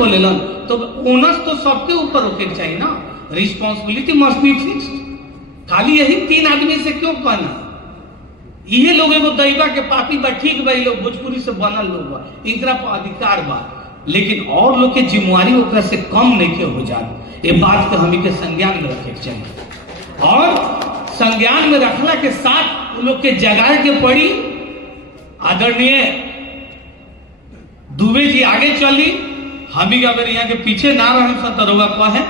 बोलेलन तो ओनस तो सबके ऊपर होके चाहिए ना, रिस्पॉन्सिबिलिटी मस्ट बी फिक्स्ड। खाली यही 3 आदमी से क्यों कहना? ये लोग एगो दैवा के पापी बा, ठीक बा, लोग भोजपुरी से बनल लोग बा, इनकरा पर अधिकार बा, लेकिन और लोग के जिम्मेवारी ओकरा से कम नहीं के हो जाए। ये बात के हमी के संज्ञान में रखे के चाहिए और संज्ञान में रखला के साथ उन लोग के जगाए के पड़ी। आदरणीय दुबे जी आगे चली, हम ही अगर यहाँ के पीछे ना रहे सतरुआ कहे,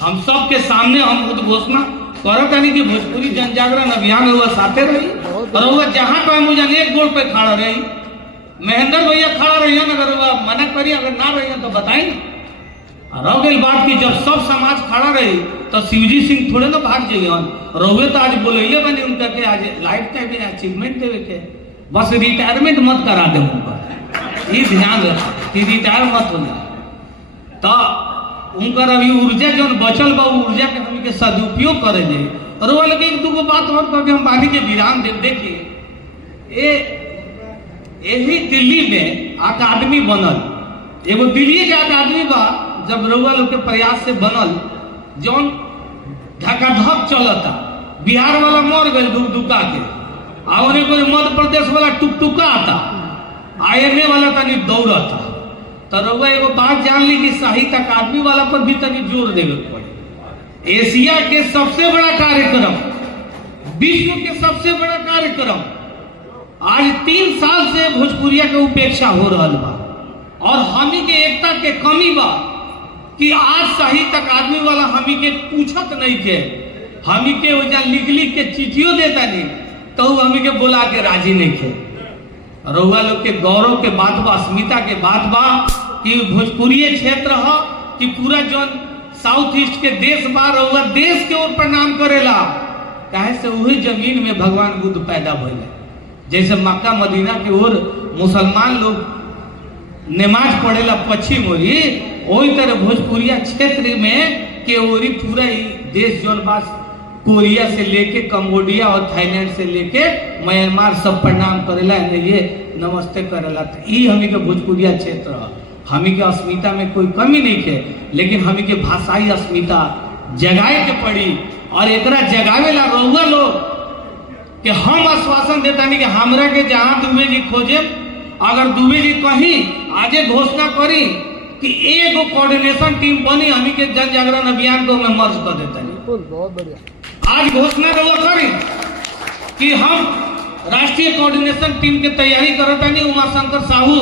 हम सबके सामने हम उद्घोषणा करतानी कि भोजपुरी जन जागरण अभियान हुआ साथे रही और जहां पर मुझे एक गोल पे खड़ा रही। महेंद्र भैया खड़ा रही अगर मना करिए, अगर ना रही तो बताइए। रह गई बात की जब सब समाज खड़ा रही तो शिवजी सिंह थोड़े ना भाग जाइए। रहुए तो आज बोले बने उनका के आज लाइफ टाइम में अचीवमेंट देवे के, बस रिटायरमेंट मत करा दे उनका, ये ध्यान रखा कि रिटायर मत हो जाए। तो उनकर अभी ऊर्जा जो बचल बा ऊर्जा के हम के सदुपयोग करे जाए। और वो लगे एक दो बात और करके हम बानी के विराम दे। देखिए यही दिल्ली में अकादमी बनल, एगो दिल्ली के अकादमी बा जब रउआ लोग के प्रयास से बनल, जौन धकाधक चलता। बिहार वाला मर गए दुका के, और मध्य प्रदेश वाला टुकटुका आता, IMA वाला तनी दौड़ता। तो रउआ एगो बात जान ली कि साहित्य अकादमी वाला पर भी तनी जोर देवे पड़े। एशिया के सबसे बड़ा कार्यक्रम, विश्व के सबसे बड़ा कार्यक्रम, आज 3 साल से भोजपुरिया के उपेक्षा हो रहा बा और हमी के एकता के कमी बा कि आज साहित्य अकादमी वाला हमी के पूछत नहीं के, हमी के वजह लिख लिख के चिट्ठियों देता नहीं तो हमी के बोला के राजी नहीं थे। रउआ लोग के गौरव के बात बा, अस्मिता के बात बा कि भोजपुरी क्षेत्र हो कि पूरा जौन साउथ ईस्ट के देश बा, रउआ देश के ओर प्रणाम करेला। काहे से वही जमीन में भगवान बुद्ध पैदा भइले। जैसे मक्का मदीना के ओर मुसलमान लोग नमाज पढ़ेला पश्चिम ओरी, वही तरह भोजपुरिया क्षेत्र में के ओरी पूरा ही देश जौन बा, कोरिया से लेके कंबोडिया और थाईलैंड से लेके म्यांमार सब प्रणाम करेला, ये नमस्ते करेला। तो ये हमी के भोजपुरिया क्षेत्र, हमी के अस्मिता में कोई कमी नहीं है, लेकिन हमी के भाषाई अस्मिता जगाए के पड़ी। और एकरा जगावेला रउआ लोग कि हम आश्वासन देता नहीं कि हमरा के जहां दुबे जी खोजे, अगर दुबे जी कहीं आजे घोषणा करी कि एगो कोऑर्डिनेशन टीम बनी, हमी के जन जागरण अभियान को मैं मर्ज कर देता नहीं। बहुत बढ़िया। आज घोषणा रउआ करी कि हम राष्ट्रीय कोऑर्डिनेशन टीम के तैयारी करता नहीं। उमाशंकर साहू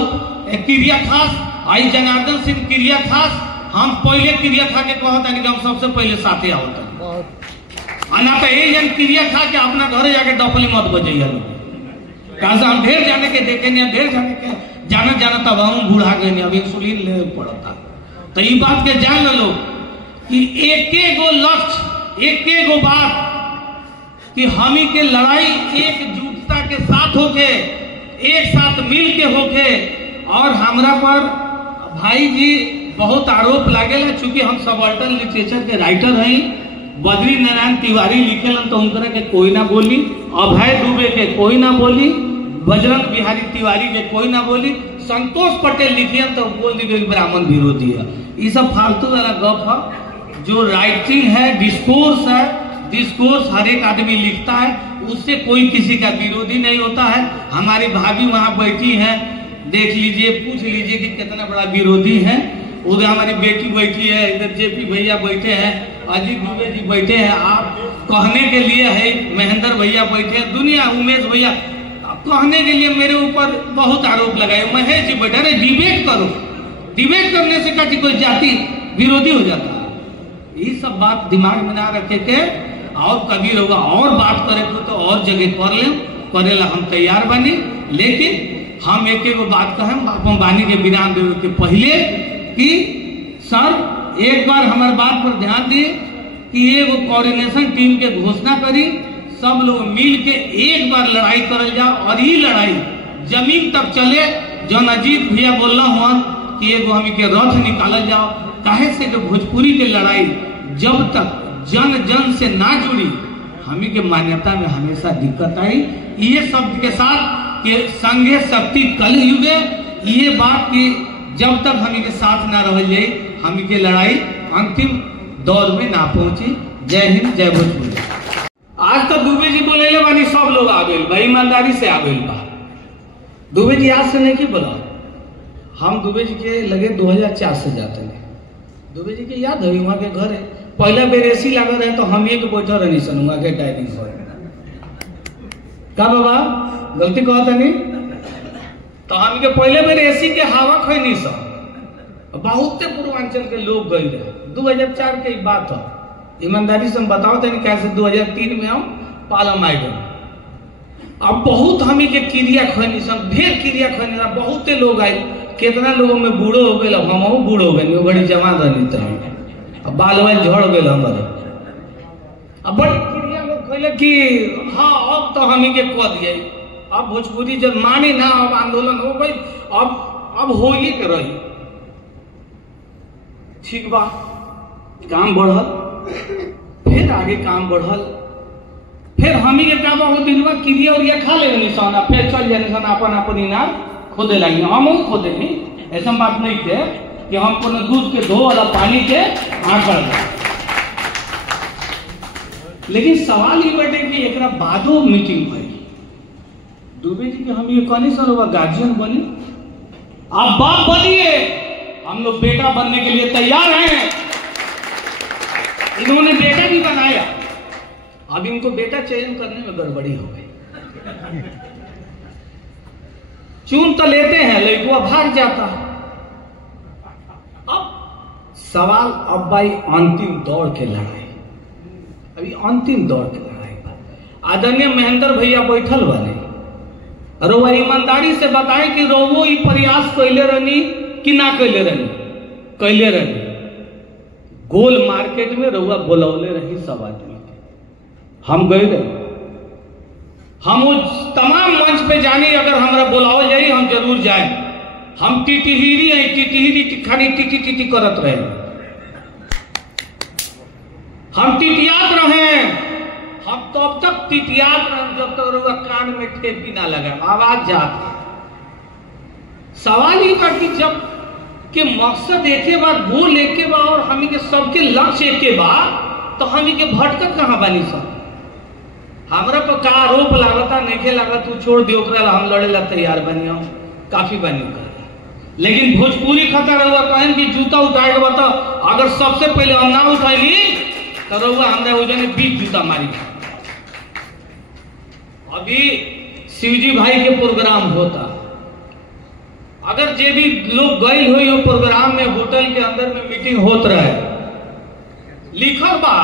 क्रिया खास, आई जनार्दन सिंह क्रिया खास, हम पहले क्रिया खा के कहता नहीं कि हम सबसे पहले साथे आवता ना तो ये जन क्रिया खा के अपना घर जाके डफली मत बजाइए। कहा से हम ढेर जाने के देखे नहीं, ढेर जाने के जाना जाना तब हम बूढ़ा गए नहीं, अब इंसुलिन ले पड़ता। तो ये बात के जान लो कि एक गो लक्ष्य, एक गो बात कि हमी के लड़ाई एकजुटता के साथ होके, एक साथ मिल के होके। और हमरा पर भाई जी बहुत आरोप लागेला, चूंकि हम सबाल्टर्न लिटरेचर के राइटर हैं। बद्री नारायण तिवारी लिखेलन तो उनकरा के कोई ना बोली, अभय दुबे के कोई ना बोली, बजरंग बिहारी तिवारी के कोई ना बोली, संतोष पटेल लिखियन तो बोल दी गई ब्राह्मण विरोधी है। ये सब फालतू वाला गप है। जो राइटिंग है, डिस्कोर्स है, डिस्कोर्स हर एक आदमी लिखता है, उससे कोई किसी का विरोधी नहीं होता है। हमारी भाभी वहां बैठी है, देख लीजिए, पूछ लीजिए कि कितना बड़ा विरोधी है। उधर हमारी बेटी बैठी है, इधर जेपी भैया बैठे हैं, अजीत दुबे जी बैठे हैं, आप कहने के लिए है, महेंद्र भैया बैठे हैं, दुनिया, उमेश भैया कहने के लिए मेरे ऊपर बहुत आरोप लगाए। महेश जी बैठे, अरे डिबेट करो, डिबेट करने से कभी कोई जाति विरोधी हो जाता है। ये सब बात दिमाग में ना रखे के, और कभी लोग और बात करे तो और जगह कर ले, करेला हम तैयार बनी। लेकिन हम एक बात कहें अपन बानी के विराम देवे के पहले कि सर एक बार हमारे बात पर ध्यान दिए कि ये वो कोऑर्डिनेशन टीम के घोषणा करी, सब लोग मिल के एक बार लड़ाई करल जाओ। और ये लड़ाई जमीन तक चले, जौन अजीत भैया बोलना हुआ कि एगो हमी के रथ निकालल जाओ। काहे से कि भोजपुरी के लड़ाई जब तक जन जन से ना जुड़ी, हमी के मान्यता में हमेशा दिक्कत आई। ये शब्द के साथ कि संघे शक्ति कल युगे, ये बात की जब तक हमी के साथ ना रह जाए हमी के लड़ाई अंतिम दौर में ना पहुंची। जय हिंद, जय भोजपुरी। आज तो दुबे जी बोले बानी, सब लोग आ गए बा, ईमानदारी से आ गए बा। दुबे जी आज से नहीं की बोला, हम दुबे जी के लगे 2004 से जाते हैं। दुबे जी के याद है वहाँ के घर है, पहला बेर एसी लागल रहे तो हम एक बैठल रही सन वहाँ के डाइनिंग हॉल में। का बाबा गलती कहता नहीं, तो हम के पहले बेर एसी के हवा खैनी सब, बहुत पूर्वांचल के लोग गए रहे। 2004 के बात है, ईमानदारी से हम बताओ तो कैसे 2003 में हम पालम आए गए। अब बहुत हमी के क्रिया खैनी सब, ढेर क्रिया खैनी, बहुते लोग आए, कितना लोगों में बूढ़ो हो गए, हम बूढ़ो हो गए, बड़ी जवान रही तरह, अब बाल बाल झड़ गए हमारे। अब बड़ी क्रिया लोग कहले कि हाँ अब तो हमी के कह दिए, अब भोजपुरी जब माने ना, अब आंदोलन हो गई, अब हो ही के रही। ठीक बा, काम बढ़ल, फिर आगे काम बढ़ल, फिर हमी के काम हो दिन क्रिया उरिया खा ले निशान, फिर चल जाए निशान अपन अपन इनार खोदे लगे। हम खोदे नहीं, ऐसा बात नहीं थे कि हम कोनो दूध के धो वाला पानी के आंकड़। लेकिन सवाल ये बैठे कि एक बादो मीटिंग भई, दुबे जी के हम ये कहनी सर वह गार्जियन बनी, आप बाप बनिए, हम लोग बेटा बनने के लिए तैयार हैं। इन्होंने बेटा भी बनाया, अब इनको बेटा चयन करने में गड़बड़ी हो गई। चुन तो लेते हैं लड़कुआ भाग जाता है। अब सवाल अब भाई अंतिम दौर के लड़ाई, अभी अंतिम दौर के लड़ाई पर आदरणीय महेंद्र भैया बैठल बने, रोवा ईमानदारी से बताए कि रोवो ये प्रयास कैले रहनी कि ना कैले रहनी, कैले रहनी। गोल मार्केट में रउआ बोलौले रही सब आदमी के, हम गए रहे, हम उस तमाम मंच पे जानी, अगर हमरा बुलाओ जाई हम जरूर जाए। हम टिटिहिरी है, टिटिहिरी खाली टिटी टिटी करत रहे, हम टिटियात रहे, हम तब तक टिटियात रहे जब तक रउआ कान में ठेपी ना लगा, आवाज जाती। सवाल ये था कि जब के मकसद एक के बाद गोल एक के बाद और हमी के सबके लक्ष्य एक के बाद, तो हमी के भटकत कहाँ बनी सब। हमरा पर का आरोप लागता नहीं लागत, तू छोड़ दियो, हम लड़े ला तैयार बनी, हम काफी बनी कर। लेकिन भोजपुरी खतर रहुआ कहन कि जूता उठाए के बता, अगर सबसे पहले हम ना उठैली तो रहुआ हमरा वजन 20 जूता मारी। अभी शिवजी भाई के प्रोग्राम होता, अगर जे भी लोग गए हुई हो प्रोग्राम में, होटल के अंदर में मीटिंग होत रहे, लिखल बा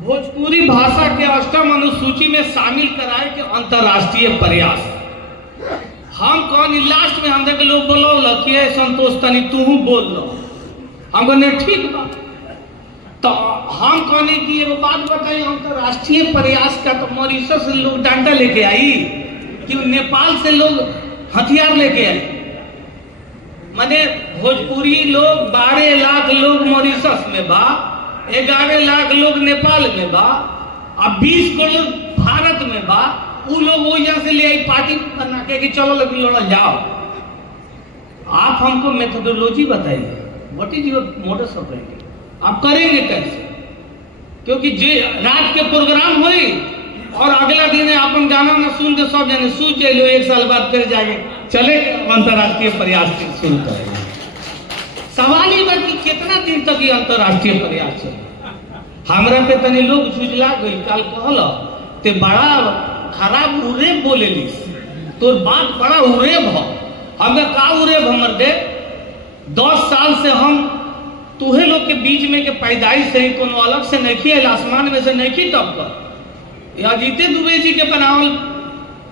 भोजपुरी भाषा के अष्टम अनुसूची में शामिल कराए के अंतरराष्ट्रीय प्रयास। हम कहनी लास्ट में हम देख लोग बोलो कि संतोष तनी तू बोल लो, हम कहने ठीक बा। तो हम कहने की एगो बात बताई, अंतरराष्ट्रीय प्रयास का तो मॉरिशस से लोग डांडा लेके आई कि नेपाल से लोग हथियार लेके आए। माने भोजपुरी लोग 12 लाख लोग मॉरिशस में बा, 11 लाख लोग नेपाल में बा, अब 20 करोड़ भारत में बा। वो लोग वो यहाँ से ले आई पार्टी बना के कि चलो लगी लड़ा जाओ। आप हमको मेथोडोलॉजी बताइए, what is your modus operandi, आप करेंगे कैसे? क्योंकि जे रात के प्रोग्राम हुई और अगला दिन अपन गाना ना सुन के सब जने सूझ लो, 1 साल बाद फिर जाके चले अंतरराष्ट्रीय प्रयास शुरू करेंगे। सवाल ये बात कि कितना दिन तक ये अंतरराष्ट्रीय प्रयास चले। हमरा पे तनी लोग झुझला गई, काल कहल ते बड़ा खराब उरेब बोलेली, तोर बात बड़ा उरेब हो। हमें का उरेब हमर दे 10 साल से हम तुहे लोग के बीच में के पैदाइश से ही कोनो अलग से नहीं किया, आसमान में से नहीं की टपकर। अजीते दुबे जी के बनावल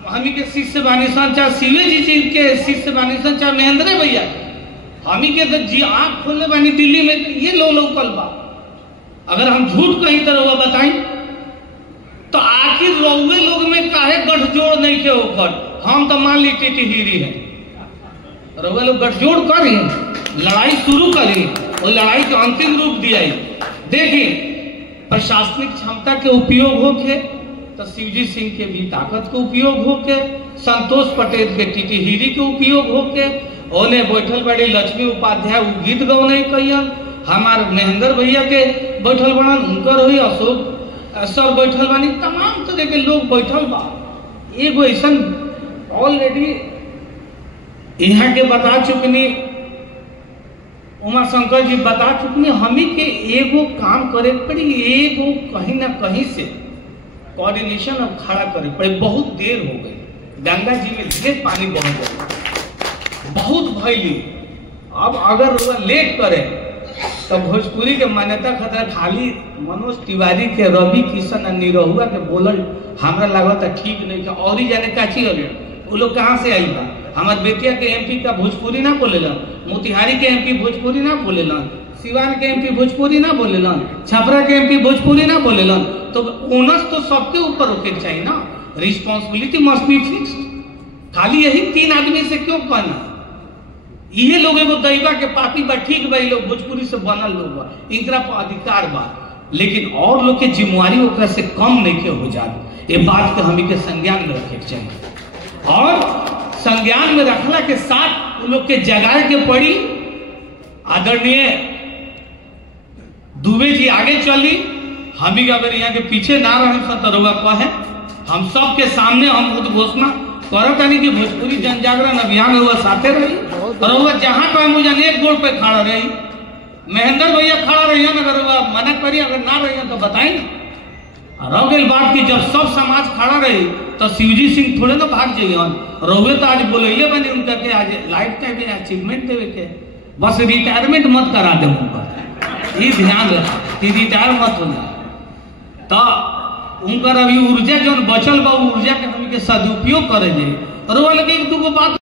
हमी के शिष्य बानी सन, चाहे शिवे जी के शिष्य बानी सन, चाहे महेंद्र भैया हमी के तो जी आंख खोलने बानी दिल्ली में, ये लोकल बा। अगर हम झूठ कहीं तो रउआ बताई, तो आखिर रउए लोग में काहे गठजोड़ नहीं के होकर? हम तो मान ली टिटिहिरी है, रउआ लोग गठजोड़ करी, लड़ाई शुरू करी और लड़ाई के अंतिम रूप दिया। देखिए प्रशासनिक क्षमता के उपयोग होके तो शिवजी सिंह के भी ताकत के उपयोग होके, संतोष पटेल के टिटिहिरी के उपयोग होके, ओने बैठल बड़ी लक्ष्मी उपाध्याय उ गीत गौ नहीं कहियन, हमार महेंद्र भैया के बैठल बनन, उनकर हुई अशोक सर बैठल बानी, तमाम तरह के लोग बैठल बा। एगो ऐसा ऑलरेडी यहाँ के बता चुकनी, उमा शंकर जी बता चुकनी, हमी के एगो काम करे पड़ी, एगो कहीं ना कहीं से कोऑर्डिनेशन अब खड़ा करे पड़े। बहुत देर हो गई, गंगा जी में ढेर पानी बह गया, बहुत भैली। अब अगर वो लेट करे तो भोजपुरी के मान्यता खतरा खाली मनोज तिवारी के, रवि किशन और निरहुआ के बोलल हमरा लागत ठीक नहीं के, और ही जाने काची हो वो लोग कहाँ से आई बा। हमारे बेतिया के एमपी का भोजपुरी ना बोलेलन, मोतिहारी के एमपी भोजपुरी ना बोलेलन, सिवान के एमपी भोजपुरी ना बोलेलन, छपरा के एमपी भोजपुरी ना बोलेलन। तो ओनस तो सबके ऊपर होके चाहिए ना, रिस्पॉन्सिबिलिटी मस्ट बी फिक्स्ड। खाली यही 3 आदमी से क्यों कहना, ये लोग एगो दैवा के पापी बा, ठीक बा, लोग भोजपुरी से बनल लोग बा, इनकरा पर अधिकार बा, लेकिन और लोग के जिम्मेवारी ओकरा से कम नहीं के हो जात। ये बात के हमी के संज्ञान में रखे चाहिए, और संज्ञान में रखला के साथ उन लोग के जगाए के पड़ी। आदरणीय दुबे जी आगे चली, हमी अगर यहाँ के पीछे ना रहे सतरुआ कहे, हम सब के सामने हम उद्घोषणा करतानी कि भोजपुरी जन जागरण अभियान हुआ साथे रही, और हुआ जहां पर मुझे एक गोड़ पे खड़ा रही, महेंद्र भैया खड़ा रही, अगर वह मना करी, अगर ना रही तो बताई। रह गई बात की जब सब समाज खड़ा रही तो शिवजी सिंह थोड़े ना भाग जाइए, रहुए तो आज बोले बने उनका के आज लाइफ टाइम अचीवमेंट देवे के, बस रिटायरमेंट मत करा दे उनका, ये ध्यान रखा कि रिटायर मत होना। तो उनका अभी ऊर्जा जो बचल बा ऊर्जा के हम के सदुपयोग करे, और वो लगे 1-2 बात